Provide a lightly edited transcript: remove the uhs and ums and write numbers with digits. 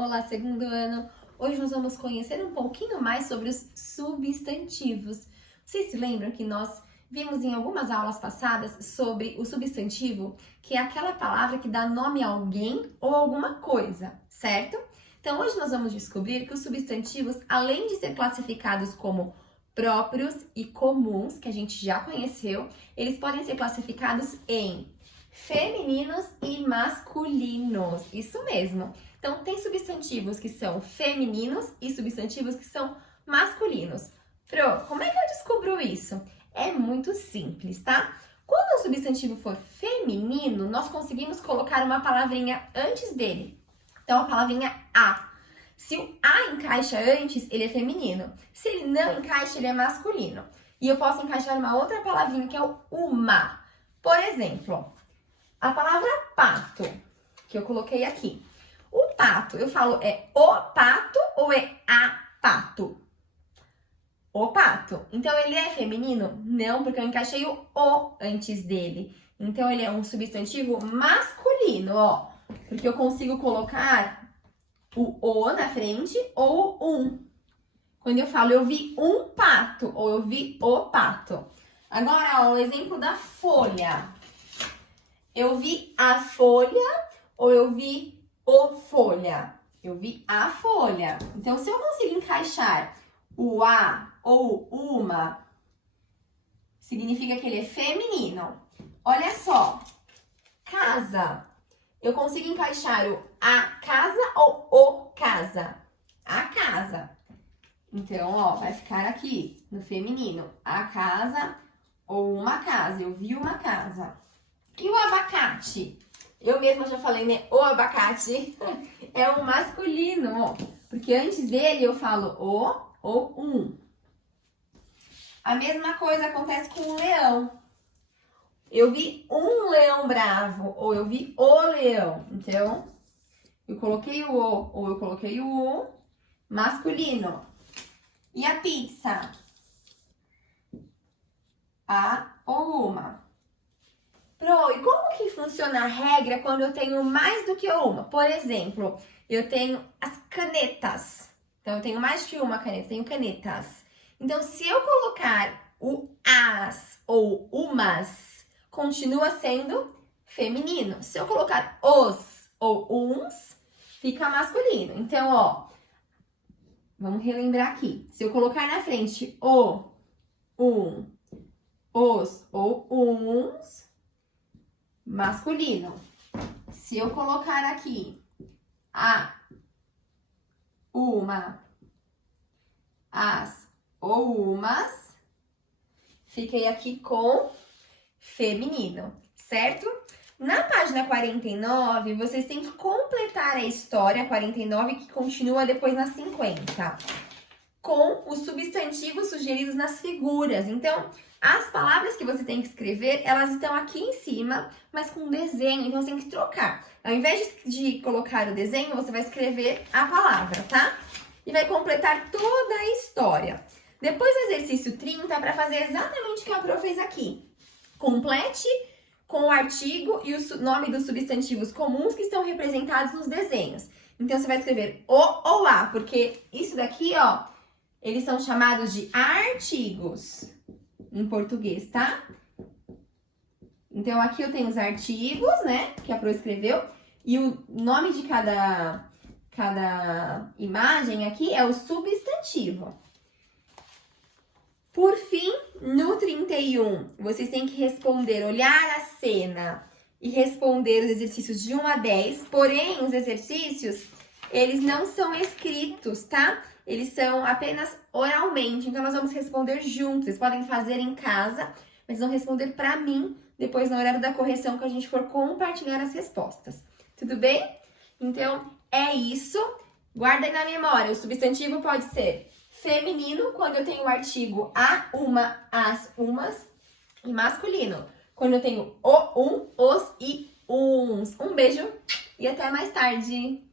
Olá, segundo ano! Hoje nós vamos conhecer um pouquinho mais sobre os substantivos. Vocês se lembram que nós vimos em algumas aulas passadas sobre o substantivo, que é aquela palavra que dá nome a alguém ou alguma coisa, certo? Então hoje nós vamos descobrir que os substantivos, além de ser classificados como próprios e comuns, que a gente já conheceu, eles podem ser classificados em femininos e masculinos. Isso mesmo. Então, tem substantivos que são femininos e substantivos que são masculinos. Pro, como é que eu descubro isso? É muito simples, tá? Quando o substantivo for feminino, nós conseguimos colocar uma palavrinha antes dele. Então, a palavrinha a. Se o a encaixa antes, ele é feminino. Se ele não encaixa, ele é masculino. E eu posso encaixar uma outra palavrinha que é o uma. Por exemplo, a palavra pato, que eu coloquei aqui. O pato, eu falo é o pato ou é a pato? O pato. Então, ele é feminino? Não, porque eu encaixei o antes dele. Então, ele é um substantivo masculino, ó. Porque eu consigo colocar o na frente ou um. Quando eu falo eu vi um pato ou eu vi o pato. Agora, ó, o exemplo da folha. Eu vi a folha ou eu vi o folha? Eu vi a folha. Então, se eu consigo encaixar o a ou uma, significa que ele é feminino. Olha só, casa. Eu consigo encaixar o a casa ou o casa? A casa. Então, ó, vai ficar aqui no feminino. A casa ou uma casa. Eu vi uma casa. E o abacate? Eu mesma já falei, né? O abacate é o masculino, ó. Porque antes dele eu falo o ou um. A mesma coisa acontece com o leão. Eu vi um leão bravo ou eu vi o leão. Então, eu coloquei o ou eu coloquei o masculino. E a pizza? A ou uma. Pro, e como que funciona a regra quando eu tenho mais do que uma? Por exemplo, eu tenho as canetas. Então, eu tenho mais que uma caneta, tenho canetas. Então, se eu colocar o as ou umas, continua sendo feminino. Se eu colocar os ou uns, fica masculino. Então, ó, vamos relembrar aqui. Se eu colocar na frente o, um, os ou uns, masculino. Se eu colocar aqui a, uma, as ou umas, fiquei aqui com feminino, certo? Na página 49, vocês têm que completar a história 49, que continua depois na 50, com os substantivos sugeridos nas figuras. Então, as palavras que você tem que escrever, elas estão aqui em cima, mas com desenho, então você tem que trocar. Ao invés de colocar o desenho, você vai escrever a palavra, tá? E vai completar toda a história. Depois do exercício 30, para fazer exatamente o que a Pro fez aqui. Complete com o artigo e o nome dos substantivos comuns que estão representados nos desenhos. Então, você vai escrever o ou a, porque isso daqui, ó, eles são chamados de artigos em português, tá? Então, aqui eu tenho os artigos, né, que a Pro escreveu, e o nome de cada imagem aqui é o substantivo. Por fim, no 31, vocês têm que responder, olhar a cena e responder os exercícios de 1 a 10, porém, os exercícios, eles não são escritos, tá? Eles são apenas oralmente, então nós vamos responder juntos. Vocês podem fazer em casa, mas vão responder para mim depois no horário da correção que a gente for compartilhar as respostas. Tudo bem? Então, é isso. Guarda aí na memória, o substantivo pode ser feminino, quando eu tenho o artigo a, uma, as, umas, e masculino, quando eu tenho o, um, os e uns. Um beijo e até mais tarde!